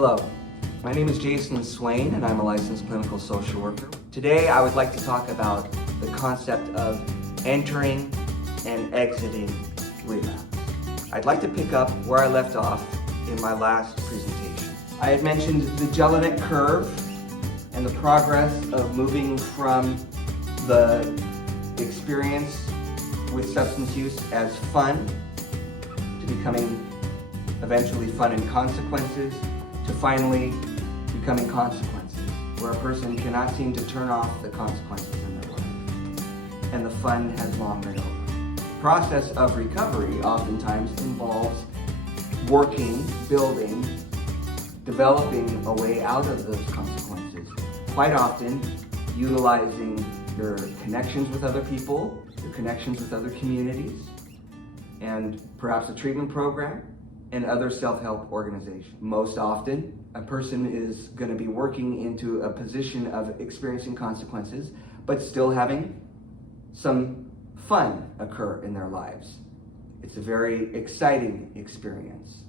Hello, my name is Jason Swain and I'm a licensed clinical social worker. Today I would like to talk about the concept of entering and exiting relapse. I'd like to pick up where I left off in my last presentation. I had mentioned the Jelinek curve and the progress of moving from the experience with substance use as fun to becoming eventually fun and consequences to finally becoming consequences, where a person cannot seem to turn off the consequences in their life and the fun has long been over. The process of recovery oftentimes involves working, building, developing a way out of those consequences. Quite often, utilizing your connections with other people, your connections with other communities, and perhaps a treatment program and other self-help organizations. Most often, a person is going to be working into a position of experiencing consequences, but still having some fun occur in their lives. It's a very exciting experience.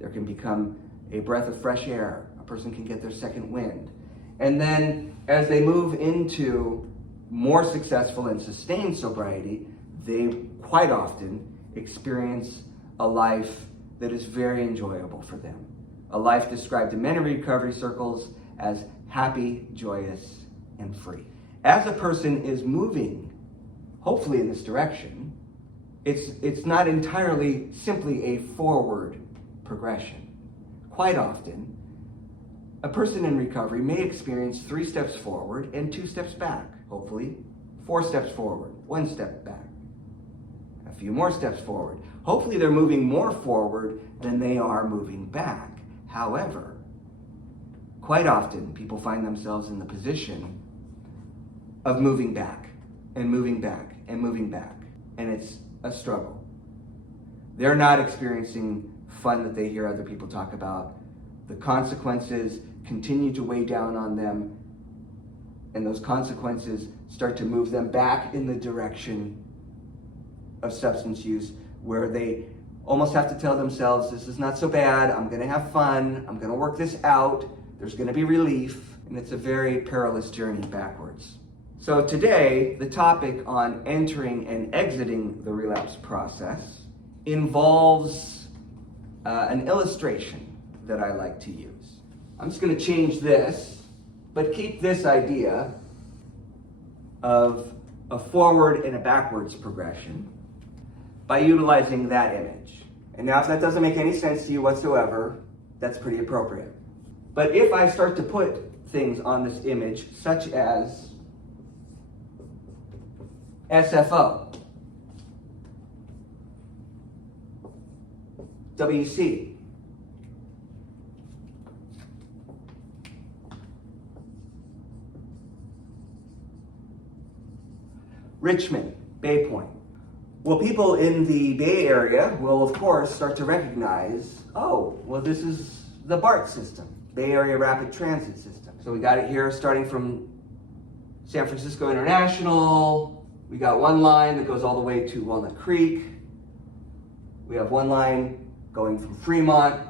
There can become a breath of fresh air. A person can get their second wind. And then as they move into more successful and sustained sobriety, they quite often experience a life that is very enjoyable for them. A life described in many recovery circles as happy, joyous, and free. As a person is moving, hopefully in this direction, it's not entirely simply a forward progression. Quite often, a person in recovery may experience 3 steps forward and 2 steps back. Hopefully, 4 steps forward, 1 step back, a few more steps forward. Hopefully they're moving more forward than they are moving back. However, quite often people find themselves in the position of moving back and moving back and moving back, and it's a struggle. They're not experiencing fun that they hear other people talk about. The consequences continue to weigh down on them, and those consequences start to move them back in the direction of substance use, where they almost have to tell themselves, this is not so bad, I'm gonna have fun, I'm gonna work this out, there's gonna be relief, and it's a very perilous journey backwards. So today, the topic on entering and exiting the relapse process involves an illustration that I like to use. I'm just gonna change this, but keep this idea of a forward and a backwards progression by utilizing that image. And now if that doesn't make any sense to you whatsoever, that's pretty appropriate. But if I start to put things on this image, such as SFO, WC, Richmond, Bay Point. Well, people in the Bay Area will, of course, start to recognize, oh, well, this is the BART system, Bay Area Rapid Transit System. So we got it here starting from San Francisco International. We got one line that goes all the way to Walnut Creek. We have one line going from Fremont,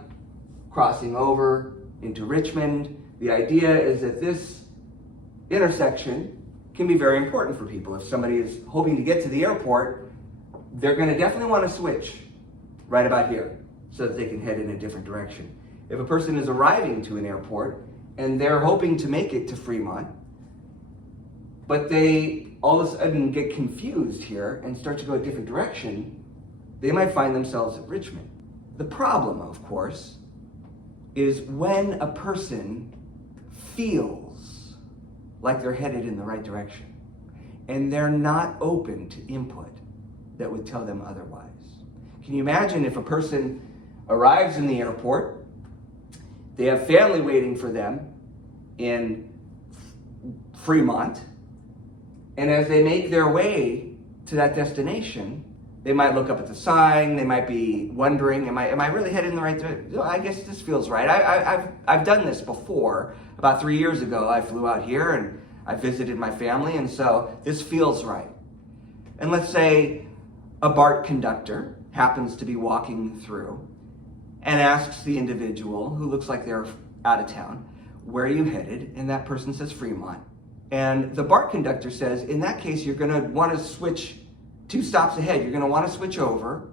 crossing over into Richmond. The idea is that this intersection can be very important for people. If somebody is hoping to get to the airport, they're going to definitely want to switch right about here so that they can head in a different direction. If a person is arriving to an airport and they're hoping to make it to Fremont, but they all of a sudden get confused here and start to go a different direction, they might find themselves at Richmond. The problem, of course, is when a person feels like they're headed in the right direction and they're not open to input that would tell them otherwise. Can you imagine if a person arrives in the airport, they have family waiting for them in Fremont, and as they make their way to that destination, they might look up at the sign, they might be wondering, am I really headed in the right direction? I guess this feels right. I've done this before. About 3 years ago, I flew out here and I visited my family, and so this feels right. And let's say a BART conductor happens to be walking through and asks the individual, who looks like they're out of town. Where are you headed? And that person says Fremont. And the BART conductor says, in that case, you're gonna wanna switch 2 stops ahead. You're gonna wanna switch over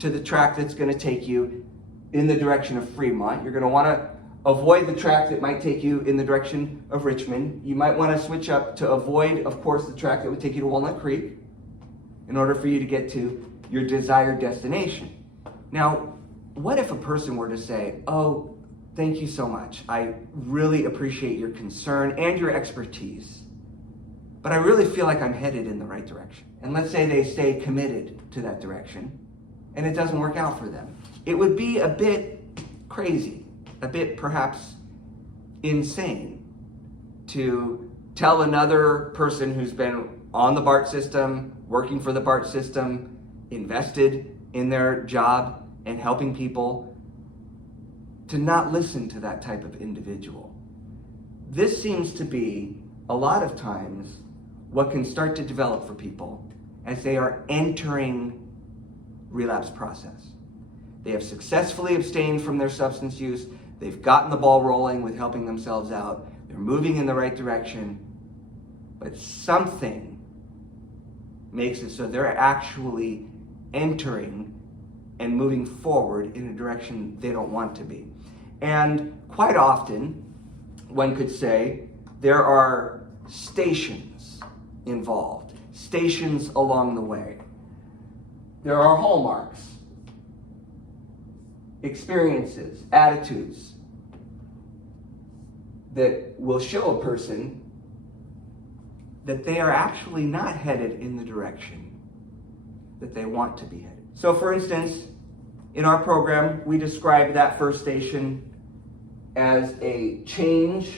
to the track that's gonna take you in the direction of Fremont. You're gonna wanna avoid the track that might take you in the direction of Richmond. You might wanna switch up to avoid, of course, the track that would take you to Walnut Creek in order for you to get to your desired destination. Now, what if a person were to say, oh, thank you so much. I really appreciate your concern and your expertise, but I really feel like I'm headed in the right direction. And let's say they stay committed to that direction and it doesn't work out for them. It would be a bit crazy, a bit perhaps insane to tell another person who's been on the BART system, working for the BART system, invested in their job and helping people, to not listen to that type of individual. This seems to be a lot of times what can start to develop for people as they are entering relapse process. They have successfully abstained from their substance use. They've gotten the ball rolling with helping themselves out. They're moving in the right direction, but something makes it so they're actually entering and moving forward in a direction they don't want to be. And quite often, one could say, there are stations involved, stations along the way. There are hallmarks, experiences, attitudes that will show a person that they are actually not headed in the direction that they want to be headed. So for instance, in our program, we describe that first station as a change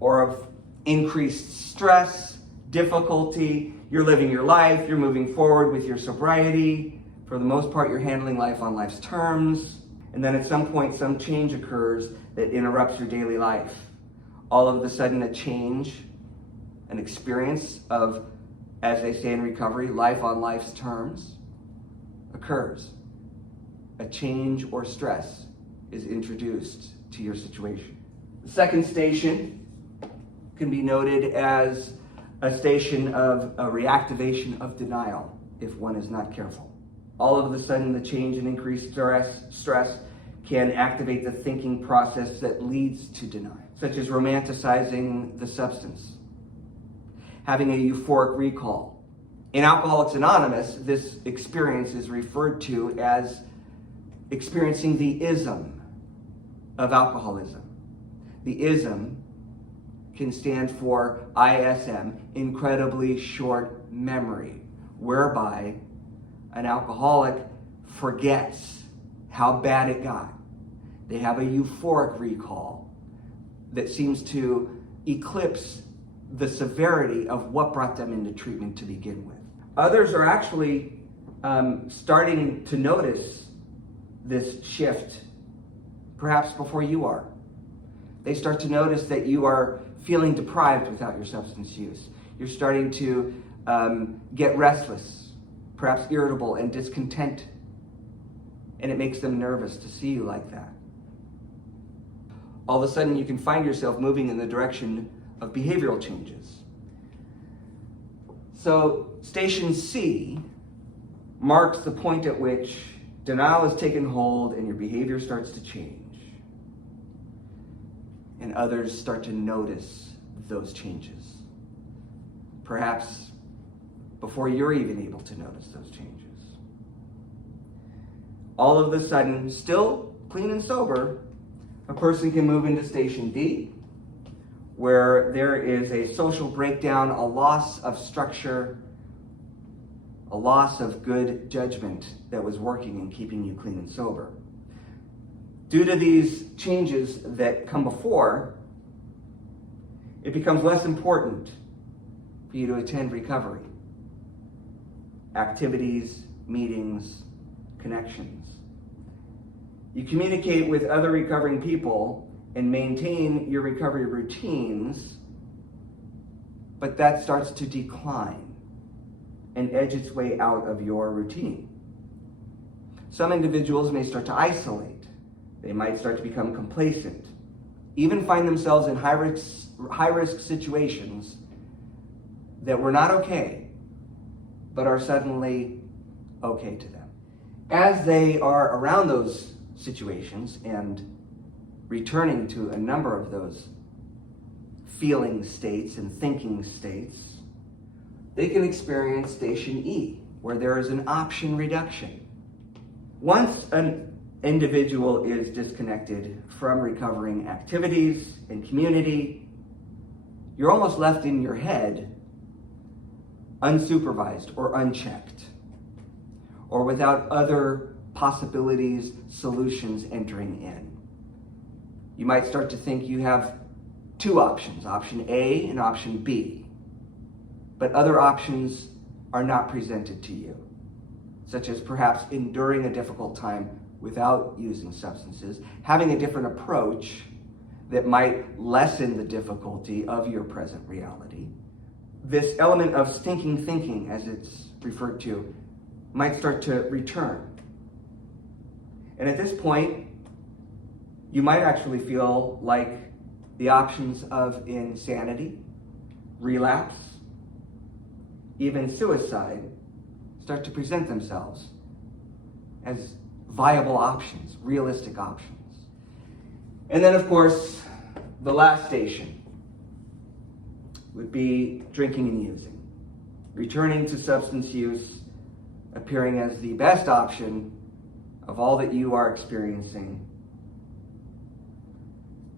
or of increased stress, difficulty. You're living your life, you're moving forward with your sobriety. For the most part, you're handling life on life's terms. And then at some point, some change occurs that interrupts your daily life. All of a sudden, a change, an experience of, as they say in recovery, life on life's terms occurs. A change or stress is introduced to your situation. The second station can be noted as a station of a reactivation of denial if one is not careful. All of a sudden, the change and increased stress can activate the thinking process that leads to denial, such as romanticizing the substance, having a euphoric recall. In Alcoholics Anonymous, this experience is referred to as experiencing the ism of alcoholism. The ism can stand for ISM, incredibly short memory, whereby an alcoholic forgets how bad it got. They have a euphoric recall that seems to eclipse the severity of what brought them into treatment to begin with. Others are actually starting to notice this shift, perhaps before you are. They start to notice that you are feeling deprived without your substance use. You're starting to get restless, perhaps irritable and discontent, and it makes them nervous to see you like that. All of a sudden, you can find yourself moving in the direction of behavioral changes. So, Station C marks the point at which denial has taken hold and your behavior starts to change. And others start to notice those changes. Perhaps before you're even able to notice those changes. All of a sudden, still clean and sober, a person can move into Station D, where there is a social breakdown, a loss of structure, a loss of good judgment that was working and keeping you clean and sober. Due to these changes that come before, it becomes less important for you to attend recovery, activities, meetings, connections. You communicate with other recovering people and maintain your recovery routines, but that starts to decline and edge its way out of your routine. Some individuals may start to isolate. They might start to become complacent. even find themselves in high-risk situations that were not okay, but are suddenly okay to them. As they are around those situations and returning to a number of those feeling states and thinking states, they can experience station E, where there is an option reduction. Once an individual is disconnected from recovering activities and community, you're almost left in your head unsupervised or unchecked, or without other possibilities, solutions entering in. You might start to think you have two options, option A and option B, but other options are not presented to you, such as perhaps enduring a difficult time without using substances, having a different approach that might lessen the difficulty of your present reality. This element of stinking thinking, as it's referred to, might start to return. And at this point, you might actually feel like the options of insanity, relapse, even suicide start to present themselves as viable options, realistic options. And then, of course, the last station would be drinking and using. Returning to substance use appearing as the best option of all that you are experiencing,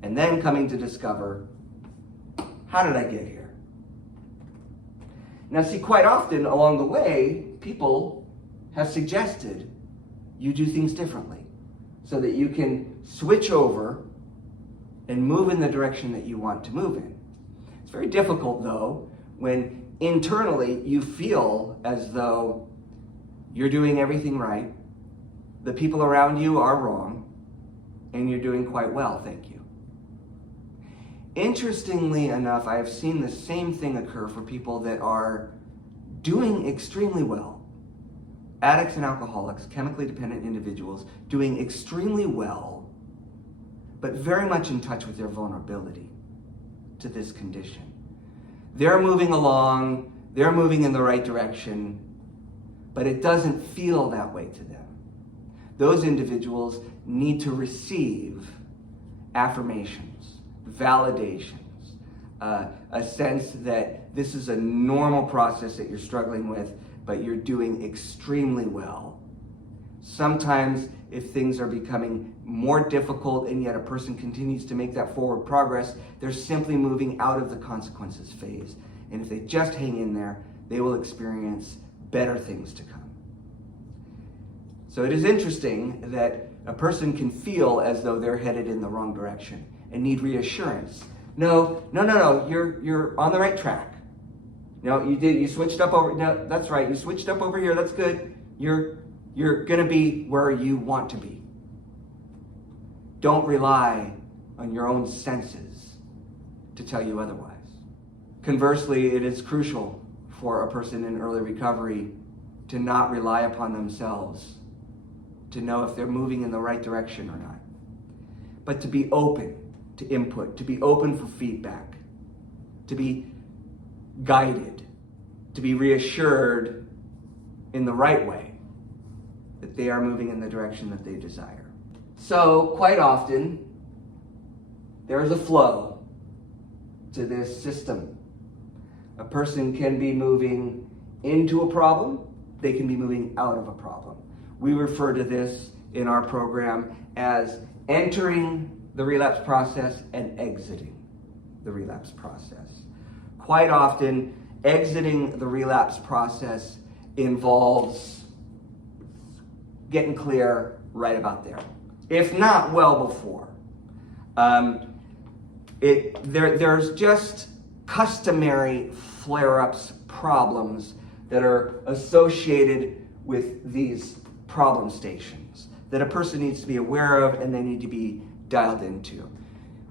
and then coming to discover, how did I get here? Now, see, quite often along the way, people have suggested you do things differently so that you can switch over and move in the direction that you want to move in. It's very difficult, though, when internally you feel as though you're doing everything right, the people around you are wrong, and you're doing quite well, thank you. Interestingly enough, I have seen the same thing occur for people that are doing extremely well. Addicts and alcoholics, chemically dependent individuals, doing extremely well, but very much in touch with their vulnerability to this condition. They're moving along, they're moving in the right direction, but it doesn't feel that way to them. Those individuals need to receive affirmations, validations, a sense that this is a normal process that you're struggling with, but you're doing extremely well. Sometimes if things are becoming more difficult and yet a person continues to make that forward progress, they're simply moving out of the consequences phase. And if they just hang in there, they will experience better things to come. So it is interesting that a person can feel as though they're headed in the wrong direction and need reassurance. No, you're on the right track. No, you switched up over, no, that's right, you switched up over here, that's good. You're gonna be where you want to be. Don't rely on your own senses to tell you otherwise. Conversely, it is crucial for a person in early recovery to not rely upon themselves to know if they're moving in the right direction or not, but to be open to input, to be open for feedback, to be guided, to be reassured in the right way that they are moving in the direction that they desire. So quite often, there is a flow to this system. A person can be moving into a problem, they can be moving out of a problem. We refer to this in our program as entering the relapse process and exiting the relapse process. Quite often, exiting the relapse process involves getting clear right about there, if not well before. There's just customary flare-ups, problems that are associated with these problem stations that a person needs to be aware of and they need to be dialed into.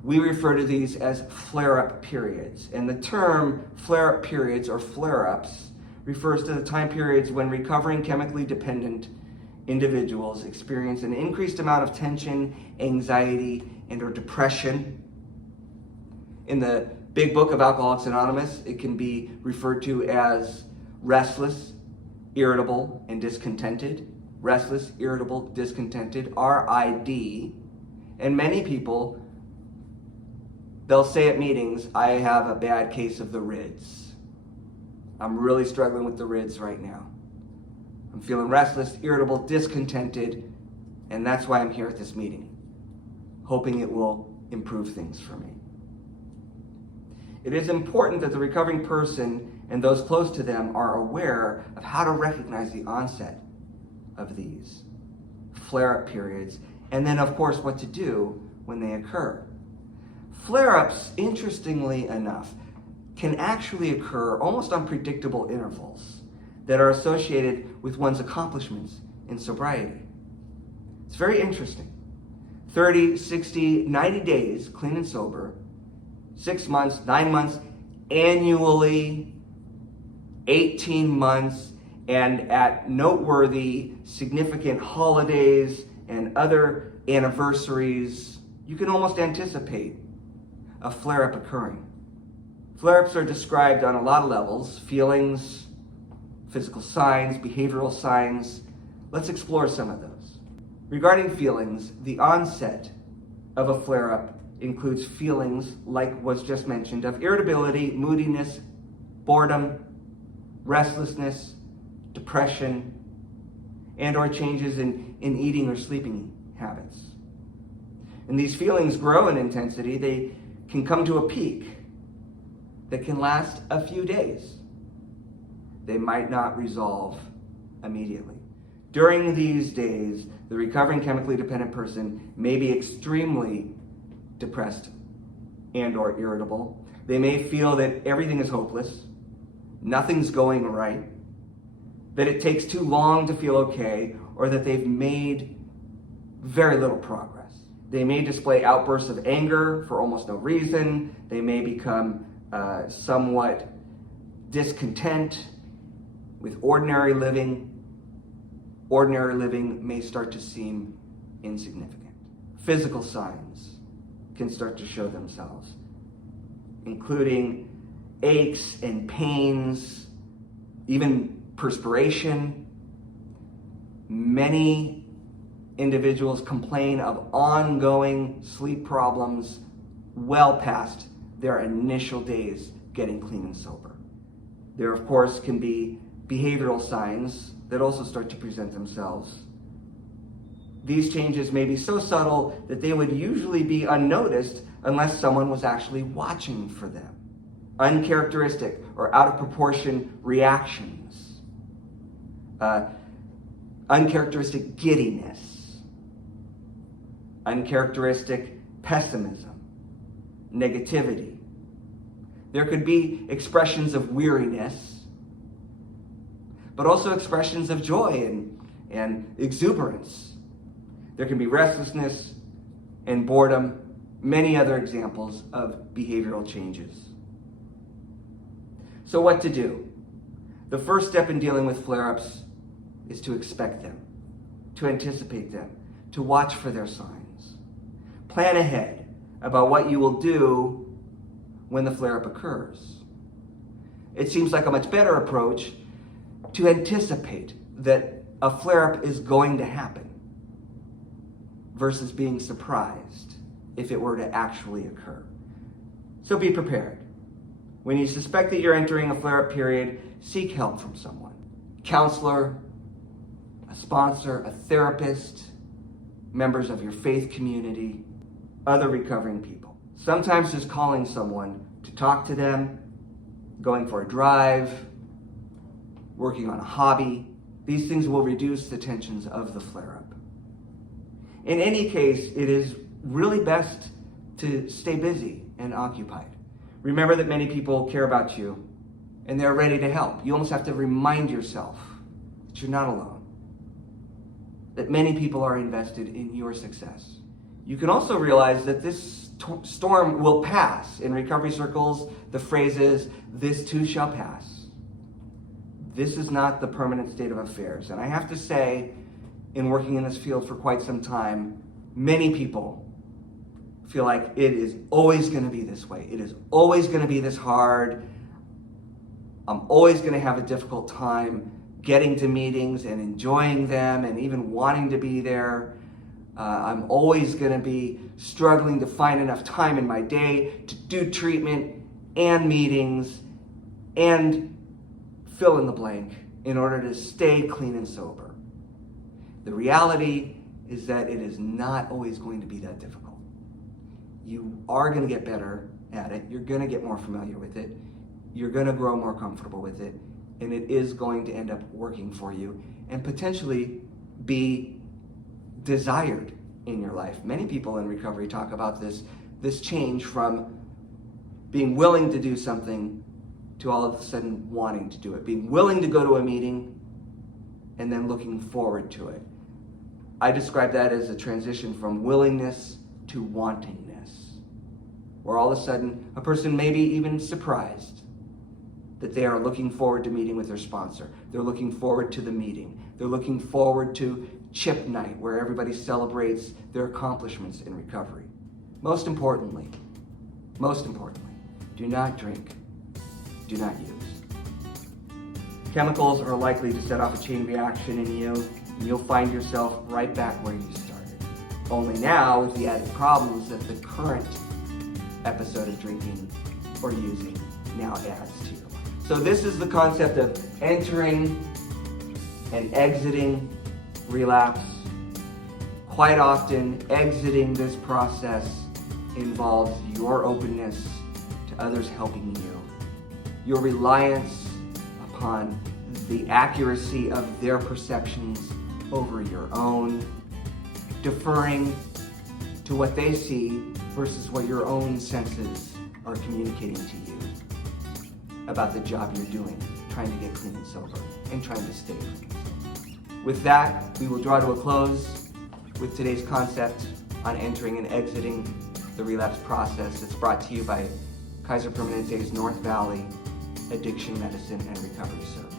We refer to these as flare-up periods, and the term flare-up periods or flare-ups refers to the time periods when recovering chemically dependent individuals experience an increased amount of tension, anxiety, and or depression In the big book of Alcoholics Anonymous, it can be referred to as restless, irritable, and discontented. Restless, irritable, discontented, RID. And many people, they'll say at meetings, I have a bad case of the RIDS. I'm really struggling with the RIDS right now. I'm feeling restless, irritable, discontented, and that's why I'm here at this meeting, hoping it will improve things for me. It is important that the recovering person and those close to them are aware of how to recognize the onset of these flare-up periods, and then of course what to do when they occur. Flare-ups, interestingly enough, can actually occur almost on predictable intervals that are associated with one's accomplishments in sobriety. It's very interesting. 30, 60, 90 days clean and sober, 6 months, 9 months, annually, 18 months, and at noteworthy, significant holidays and other anniversaries, you can almost anticipate a flare-up occurring. Flare-ups are described on a lot of levels: feelings, physical signs, behavioral signs. Let's explore some of those. Regarding feelings, the onset of a flare-up includes feelings like was just mentioned of irritability, moodiness, boredom, restlessness, depression, and or changes in eating or sleeping habits. And these feelings grow in intensity. They can come to a peak that can last a few days. They might not resolve immediately. During these days, the recovering chemically dependent person may be extremely depressed and or irritable. They may feel that everything is hopeless, nothing's going right, that it takes too long to feel okay, or that they've made very little progress. They may display outbursts of anger for almost no reason. They may become somewhat discontent with ordinary living. Ordinary living may start to seem insignificant. Physical signs can start to show themselves, including aches and pains, even perspiration. Many individuals complain of ongoing sleep problems well past their initial days getting clean and sober. There, of course, can be behavioral signs that also start to present themselves. These changes may be so subtle that they would usually be unnoticed unless someone was actually watching for them. Uncharacteristic or out of proportion reactions. Uncharacteristic giddiness. Uncharacteristic pessimism. Negativity. There could be expressions of weariness, but also expressions of joy and exuberance. There can be restlessness and boredom, many other examples of behavioral changes. So what to do? The first step in dealing with flare-ups is to expect them, to anticipate them, to watch for their signs. Plan ahead about what you will do when the flare-up occurs. It seems like a much better approach to anticipate that a flare-up is going to happen versus being surprised if it were to actually occur. So be prepared. When you suspect that you're entering a flare-up period, seek help from someone. Counselor, a sponsor, a therapist, members of your faith community, other recovering people. Sometimes just calling someone to talk to them, going for a drive, working on a hobby, these things will reduce the tensions of the flare-up. In any case, it is really best to stay busy and occupied. Remember that many people care about you and they're ready to help. You almost have to remind yourself that you're not alone, that many people are invested in your success. You can also realize that this storm will pass. In recovery circles, the phrase is, "This too shall pass." This is not the permanent state of affairs. And I have to say, in working in this field for quite some time, many people feel like it is always going to be this way. It is always going to be this hard. I'm always going to have a difficult time getting to meetings and enjoying them and even wanting to be there. I'm always going to be struggling to find enough time in my day to do treatment and meetings and fill in the blank in order to stay clean and sober. The reality is that it is not always going to be that difficult. You are going to get better at it. You're going to get more familiar with it. You're going to grow more comfortable with it. And it is going to end up working for you and potentially be desired in your life. Many people in recovery talk about this change from being willing to do something to all of a sudden wanting to do it. Being willing to go to a meeting and then looking forward to it. I describe that as a transition from willingness to wantingness, where all of a sudden a person may be even surprised that they are looking forward to meeting with their sponsor. They're looking forward to the meeting. They're looking forward to chip night, where everybody celebrates their accomplishments in recovery. Most importantly, do not drink, do not use. Chemicals are likely to set off a chain reaction in you, and you'll find yourself right back where you started. Only now with the added problems that the current episode of drinking or using now adds to your life. So this is the concept of entering and exiting relapse. Quite often, exiting this process involves your openness to others helping you, your reliance upon the accuracy of their perceptions over your own, deferring to what they see versus what your own senses are communicating to you about the job you're doing, trying to get clean and sober, and trying to stay clean and sober. With that, we will draw to a close with today's concept on entering and exiting the relapse process. It's brought to you by Kaiser Permanente's North Valley Addiction Medicine and Recovery Service.